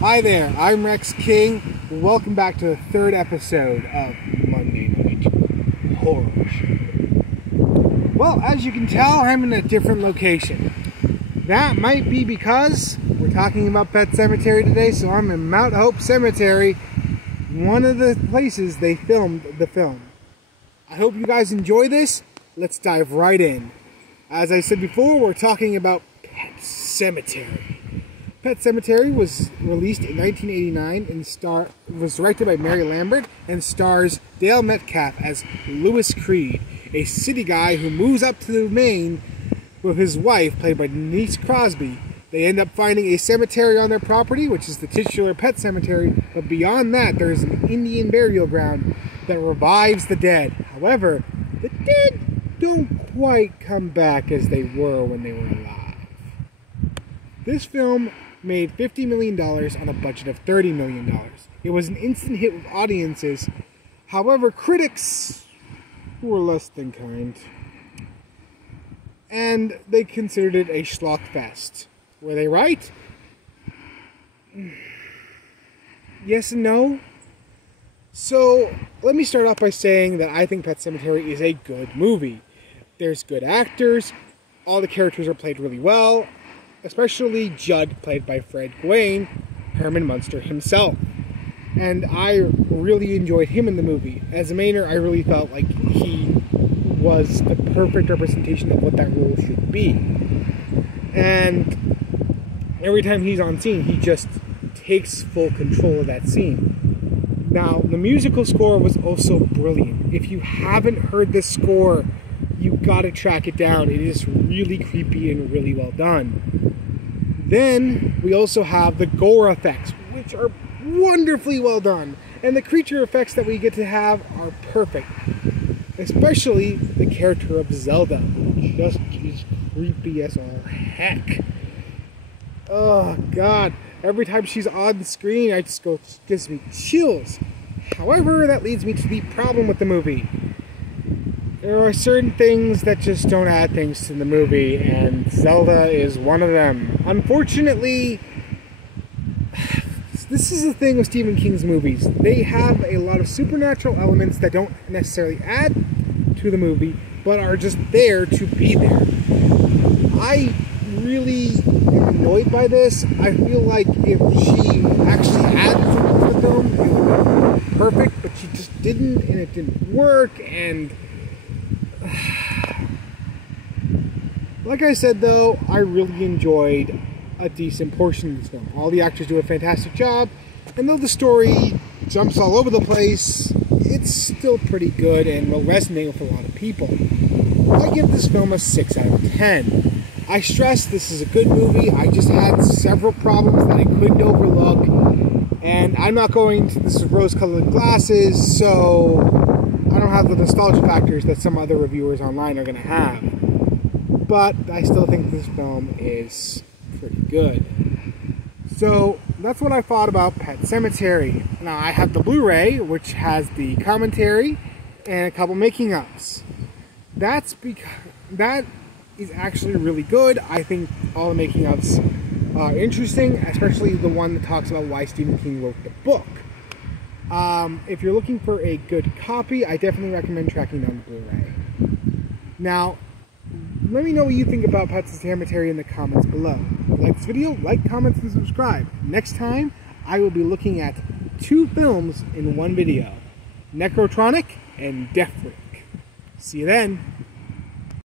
Hi there, I'm Rex King. Welcome back to the third episode of Monday Night Horror Show. Well, as you can tell, I'm in a different location. That might be because we're talking about Pet Semetery today, so I'm in Mount Hope Cemetery, one of the places they filmed the film. I hope you guys enjoy this. Let's dive right in. As I said before, we're talking about Pet Semetery. Pet Semetery was released in 1989 and was directed by Mary Lambert and stars Dale Metcalf as Louis Creed, a city guy who moves up to Maine with his wife, played by Denise Crosby. They end up finding a cemetery on their property, which is the titular pet cemetery, but beyond that there is an Indian burial ground that revives the dead. However, the dead don't quite come back as they were when they were alive. This film made $50 million on a budget of $30 million. It was an instant hit with audiences. However, critics were less than kind, and they considered it a schlock fest. Were they right? Yes and no. So, let me start off by saying that I think Pet Semetery is a good movie. There's good actors, all the characters are played really well, especially Judd, played by Fred Gwaine, Herman Munster himself. And I really enjoyed him in the movie. As a Mainer, I really felt like he was the perfect representation of what that role should be. And every time he's on scene, he just takes full control of that scene. Now, the musical score was also brilliant. If you haven't heard this score, you gotta track it down. It is really creepy and really well done. Then we also have the gore effects, which are wonderfully well done. And the creature effects that we get to have are perfect. Especially the character of Zelda, which just is creepy as all heck. Oh god, every time she's on the screen, it gives me chills. However, that leads me to the problem with the movie. There are certain things that just don't add things to the movie, and Zelda is one of them. Unfortunately, this is the thing with Stephen King's movies. They have a lot of supernatural elements that don't necessarily add to the movie, but are just there to be there. I really am annoyed by this. I feel like if she actually had something to the film, it would be perfect, but she just didn't, and it didn't work, and like I said though, I really enjoyed a decent portion of this film. All the actors do a fantastic job, and though the story jumps all over the place, it's still pretty good and will resonate with a lot of people. I give this film a 6 out of 10. I stress this is a good movie. I just had several problems that I couldn't overlook, and I'm not going to this rose-colored glasses, so I don't have the nostalgia factors that some other reviewers online are going to have. But I still think this film is pretty good. So that's what I thought about Pet Semetery. Now I have the Blu-ray, which has the commentary and a couple making-ofs. That is actually really good. I think all the making-ofs are interesting, especially the one that talks about why Stephen King wrote the book. If you're looking for a good copy, I definitely recommend tracking down the Blu-ray. Now, let me know what you think about Pet Semetery in the comments below. If you like this video, like, comment, and subscribe. Next time, I will be looking at 2 films in one video. Necrotronic and Death Freak. See you then.